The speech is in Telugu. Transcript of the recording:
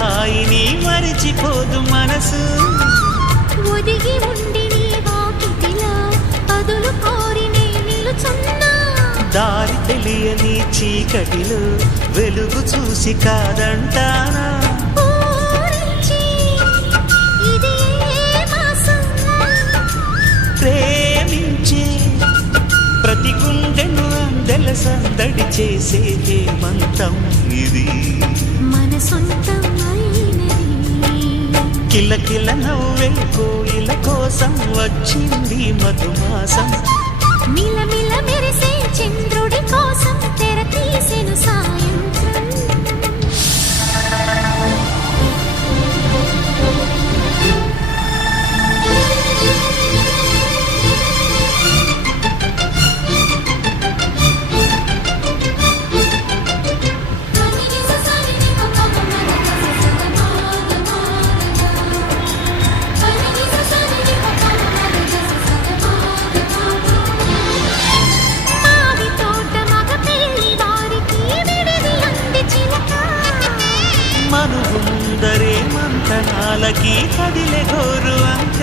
హాయిని మరిచిపోదు మనసు. ఒదిగి ఉండి నీ వాకిటిలో పదులు కోరి నే నిలుచున్నా. దారి తెలియని చీకటిలో వెలుగు చూసి కాదంటానా. ప్రేమించే ప్రతి గుండెను అందెల సందడి చేసే హేమంతం ఇది. మన సొంతం అయినది. కిలకిల నవ్వే కోయిల కోసం వచ్చింది మధుమాసం. మిలమిల మెరిసే చంద్రుడి కోసం తెర తీసెను సాయంత్రం. మనువు ముందరే మంతనాలకి కదిలే గోరు అంక.